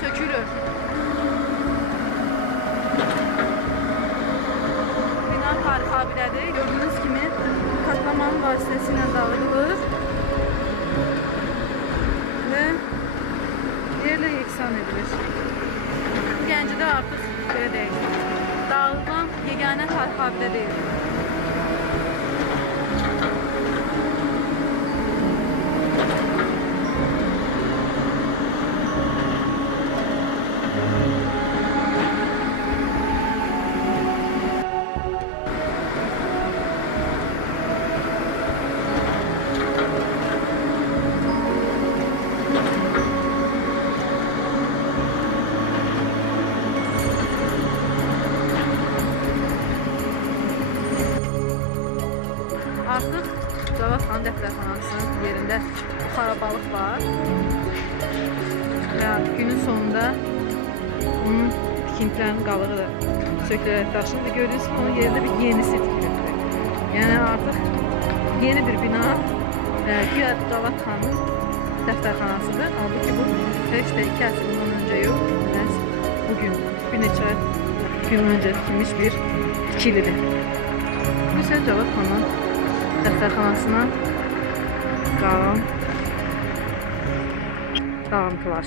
sökülür. Bina tarixi abidədir. Gördüyünüz kimi katlaman vasitəsilə dağıdılır və yerlə yeksan edilir. Gəncədə artıq belə deyil. Dağılan yeganə tarixi abidə deyil. Artıq Cavad xan dəftərxanasının yerində xarabalıq var və günün sonunda onun tikintilərinin qalığı da sökülərək daşınır və gördüyünüz kimi onun yerində bir yenisi tikilir. Yəni artıq yeni bir bina güya Cavad xanın dəftərxanasıdır. Halbuki bu heç də 2 əsr bundan öncə yox, məhz bugün bir neçə gün öncə tikilmiş bir tikilidir. Bu isə Cavad xanın dəftərxanasına qalan dağıntılar.